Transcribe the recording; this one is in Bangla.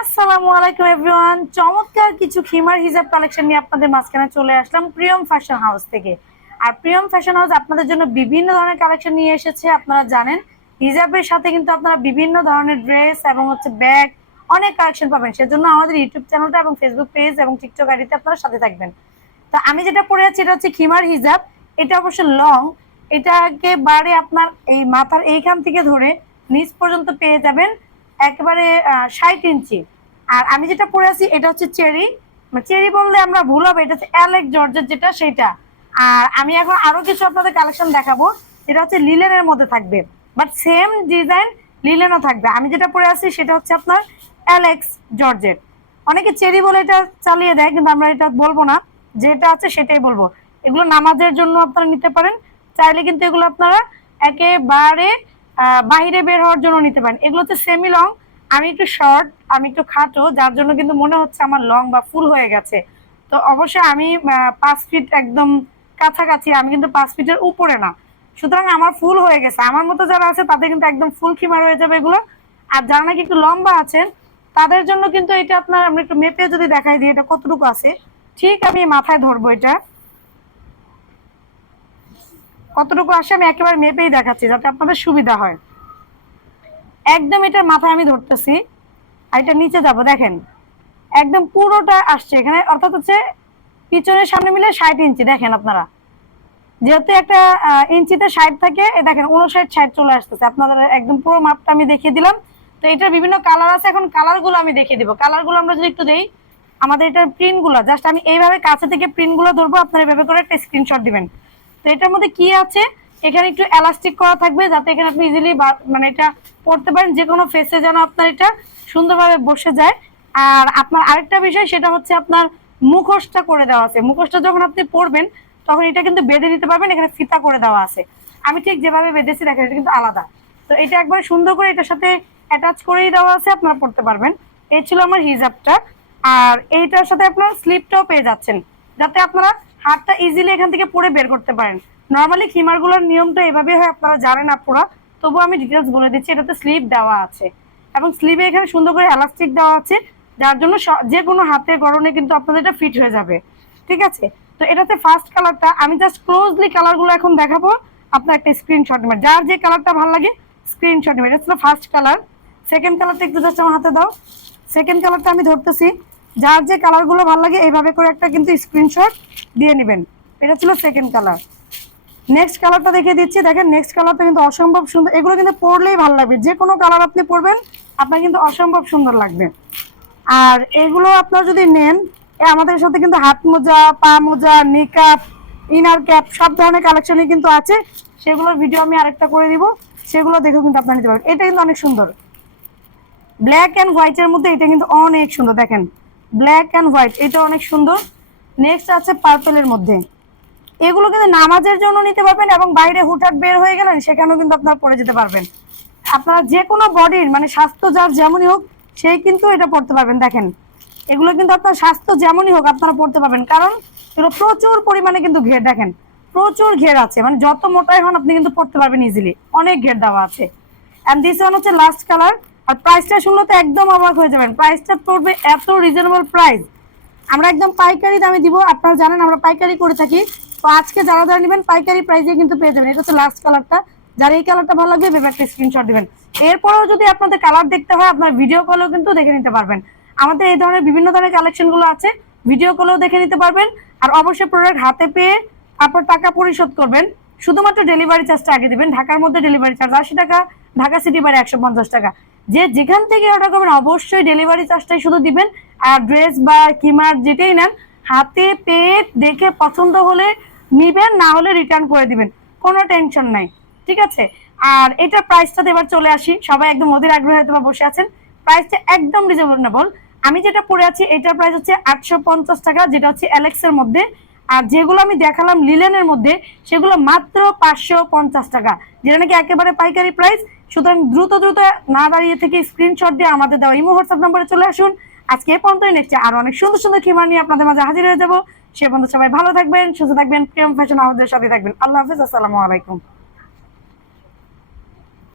আসসালামু আলাইকুম এভরিওয়ান। চমৎকার কিছু খিমার হিজাব কালেকশন নিয়ে আপনাদের মাঝখানে চলে আসলাম প্রিয়ম ফ্যাশন হাউস থেকে। আর প্রিয়ম ফ্যাশন হাউস আপনাদের জন্য বিভিন্ন ধরনের কালেকশন নিয়ে এসেছে, আপনারা জানেন। হিজাবের সাথে কিন্তু আপনারা বিভিন্ন ধরনের ড্রেস এবং হচ্ছে ব্যাগ অনেক কালেকশন পাবেন। সেজন্য আমাদের ইউটিউব চ্যানেলটা এবং ফেসবুক পেজ এবং টিকটক আইডিতে আপনারা সাথে থাকবেন। তো আমি যেটা পরে আছি এটা হচ্ছে খিমার হিজাব। এটা অবশ্য লং। এটাকে বারে আপনার এই মাথার এইখান থেকে ধরে নিচ পর্যন্ত পেয়ে যাবেন। একেবারে ষাট ইঞ্চি আর আমি যেটা পরে আছি, এটা হচ্ছে চেরি। চেরি বললে আমরা ভুল হবে, এটা হচ্ছে অ্যালেক জর্জের যেটা সেটা আর আমি এখন আরও কিছু আপনাদের কালেকশন দেখাবো। এটা হচ্ছে লিলেনের মধ্যে থাকবে। বাট সেম ডিজাইন লিলেনও থাকবে। আমি যেটা পরে আছি, সেটা হচ্ছে আপনার অ্যালেক্স জর্জের। অনেকে চেরি বলে এটা চালিয়ে দেয়, কিন্তু আমরা এটা বলব না। যেটা আছে, সেটাই বলব। এগুলো নামাজের জন্য আপনারা নিতে পারেন। চাইলে কিন্তু এগুলো আপনারা একেবারে বাইরে বের হওয়ার জন্য নিতে পারেন। এগুলো হচ্ছে সেমি লং আমি একটু শর্ট আমি একটু খাটো, যার জন্য কিন্তু মনে হচ্ছে আমার লং বা ফুল হয়ে গেছে। তো অবশ্যই আমি পাঁচ ফিট একদম কাছাকাছি, আমি কিন্তু পাঁচ ফিটের উপরে না। সুতরাং আমার ফুল হয়ে গেছে। আমার মতো যারা আছে, তাদের কিন্তু একদম ফুল খিমার হয়ে যাবে এগুলো। আর যারা নাকি একটু লম্বা আছেন, তাদের জন্য কিন্তু এটা আপনার, আমরা একটু মেপে যদি দেখাই দিই, এটা কতটুকু আছে? ঠিক আমি মাথায় ধরবো এটা। কতটুকু আসে আমি একেবারে মেপেই দেখাচ্ছি যাতে আপনাদের সুবিধা হয়। একদম এটার মাথায় আমি ধরতেছি আর এটা নিচে যাব, দেখেন। একদম পুরোটা আসছে এখানে, অর্থাৎ হচ্ছে পিছনের সামনে মিলে ষাট ইঞ্চি, দেখেন আপনারা। যেহেতু একটা ইঞ্চিতে ষাট থাকে দেখেন উনষাট ষাট চলে আসতেছে। আপনাদের একদম পুরো মাপটা আমি দেখিয়ে দিলাম। তো এটার বিভিন্ন কালার আছে, এখন কালারগুলো আমি দেখিয়ে দিব। কালারগুলো আমরা যদি একটু দেই, আমাদের এটার প্রিন্টগুলো জাস্ট আমি এইভাবে কাছে থেকে প্রিন্টগুলো ধরবো, আপনারা এভাবে করে একটা স্ক্রিনশট দিবেন। তো এটার মধ্যে কি আছে? এখানে একটু এলাস্টিক করা থাকবে যাতে এখানে আপনি ইজিলি মানে এটা পড়তে পারেন যে কোনো ফেসে যেন আপনার এটা সুন্দরভাবে বসে যায়। আর আপনার আরেকটা বিষয়, সেটা হচ্ছে আপনার মুখোশটা করে দেওয়া আছে। মুখোশটা যখন আপনি পরবেন, তখন এটা কিন্তু বেঁধে নিতে পারবেন, এখানে ফিতা করে দেওয়া আছে। আমি ঠিক যেভাবে বেঁধেছি, দেখেন, এটা কিন্তু আলাদা। তো এটা একবার সুন্দর করে এটার সাথে অ্যাটাচ করেই দেওয়া আছে, আপনারা পড়তে পারবেন। এই ছিল আমার হিজাবটা। আর এইটার সাথে আপনার স্লিপটাও পেয়ে যাচ্ছেন। যাতে আপনারা হাতটা ইজিলি এখান থেকে পরে বের করতে পারেন। নর্মালি খিমারগুলোর নিয়মটা এভাবে হয়, আপনারা জানেন আপুরা। তবুও আমি ডিটেলস বলে দিচ্ছি, এটাতে স্লিপ দেওয়া আছে। এবং স্লিপে এখানে সুন্দর করে এলাস্টিক দেওয়া আছে, যার জন্য যে কোনো হাতের গড়নে কিন্তু আপনাদের এটা ফিট হয়ে যাবে। ঠিক আছে? তো এটাতে ফার্স্ট কালারটা আমি জাস্ট ক্লোজলি কালারগুলো এখন দেখাবো, আপনার একটা স্ক্রিনশট নেবেন। যার যে কালারটা ভালো লাগে স্ক্রিনশট নেবেন। এটা ছিল ফার্স্ট কালার সেকেন্ড কালারটা একটু জাস্ট আমার হাতে দাও। সেকেন্ড কালারটা আমি ধরতেছি। যার যে কালারগুলো ভালো লাগে এইভাবে করে একটা কিন্তু স্ক্রিনশট দিয়ে নেবেন। এটা ছিল সেকেন্ড কালার নেক্সট কালারটা দেখিয়ে দিচ্ছি। দেখেন নেক্সট কালারটা কিন্তু অসম্ভব সুন্দর। এগুলো কিন্তু পরলেই ভালো লাগবে। যে কোনো কালার আপনি পরবেন, আপনার কিন্তু অসম্ভব সুন্দর লাগবে। আর এগুলো আপনার যদি নেন আমাদের সাথে কিন্তু হাত মোজা, পা মোজা নিকাপ ইনার ক্যাপ সব ধরনের কালেকশনই কিন্তু আছে। সেগুলোর ভিডিও আমি আরেকটা করে দিব। সেগুলো দেখেও কিন্তু আপনার নিতে পারবেন। এটা কিন্তু অনেক সুন্দর। ব্ল্যাক অ্যান্ড হোয়াইটের মধ্যে এটা কিন্তু অনেক সুন্দর। দেখেন ব্ল্যাক অ্যান্ড হোয়াইট এটা অনেক সুন্দর। নেক্সট আছে পার্পেলের মধ্যে। এগুলো কিন্তু নামাজের জন্য নিতে পারবেন এবং বাইরে হুটহাট বের হয়ে গেলেন, সেখানেও কিন্তু আপনারা পরে যেতে পারবেন। আপনারা যে কোনো বডির মানে স্বাস্থ্য যার যেমনই হোক, সেই কিন্তু এটা পড়তে পারবেন। দেখেন, এগুলো কিন্তু আপনার স্বাস্থ্য যেমনই হোক, আপনারা পড়তে পারবেন। কারণ এগুলো প্রচুর পরিমাণে কিন্তু ঘের। দেখেন, প্রচুর ঘের আছে। মানে যত মোটাই হন, আপনি কিন্তু পড়তে পারবেন ইজিলি অনেক ঘের দেওয়া আছে। অ্যান্ড দিস ওয়ান হচ্ছে লাস্ট কালার আর প্রাইসটা শুনলে তো একদম অবাক হয়ে যাবেন। প্রাইসটা পড়বে এত রিজনেবল প্রাইস আমরা একদম পাইকারি দামে দিব, আপনারা জানেন আমরা পাইকারি করে থাকি। তো আজকে যারা যারা নেবেন, পাইকারি প্রাইসে কিন্তু পেয়ে যাবেন। এটা হচ্ছে লাস্ট কালারটা যার এই কালারটা ভালো লাগবে একটা স্ক্রিনশট দিবেন। এরপরেও যদি আপনাদের কালার দেখতে হয়, আপনার ভিডিও কলেও কিন্তু দেখে নিতে পারবেন। আমাদের এই ধরনের বিভিন্ন ধরনের কালেকশনগুলো আছে। ভিডিও কলেও দেখে নিতে পারবেন। আর অবশ্যই প্রোডাক্ট হাতে পেয়ে আপনার টাকা পরিশোধ করবেন। শুধুমাত্র ডেলিভারি চার্জটা আগে দিবেন। ঢাকার মধ্যে ডেলিভারি চার্জ আশি টাকা, ঢাকা সিটি বারে একশো পঞ্চাশ টাকা। যে যেখান থেকে অর্ডার করবেন অবশ্যই ডেলিভারি চার্জটাই শুধু দিবেন। আর ড্রেস বা কিমার যেটাই নেন, হাতে পেয়ে দেখে পছন্দ হলে নিবেন, না হলে রিটার্ন করে দিবেন। কোনো টেনশন নাই, ঠিক আছে? আর এটার প্রাইসটাতে এবার চলে আসি। সবাই একদম অধীর আগ্রহে বা বসে আছেন। প্রাইসটা একদম রিজনেবল আমি যেটা পরে আছি, এটার প্রাইস হচ্ছে আটশো পঞ্চাশ টাকা, যেটা হচ্ছে অ্যালেক্সের মধ্যে। আর যেগুলো আমি দেখালাম লিলেনের মধ্যে, সেগুলো মাত্র পাঁচশো পঞ্চাশ টাকা, যেটা নাকি একেবারে পাইকারি প্রাইস সুতরাং দ্রুত দ্রুত না দাঁড়িয়ে থেকে স্ক্রিনশট দিয়ে আমাদের দেওয়া ইমো হোয়াটসঅ্যাপ নাম্বারে চলে আসুন। আজকে এ পর্যন্তই, নেক্সট আর অনেক সুন্দর সুন্দর খিমার নিয়ে আপনাদের মাঝে হাজির হয়ে যাব। সে পর্যন্ত সবাই ভালো থাকবেন, সুস্থ থাকবেন, প্রেম ফ্যাশন আমাদের সাথে থাকবেন। আল্লাহ হাফিজ, আসসালামু আলাইকুম।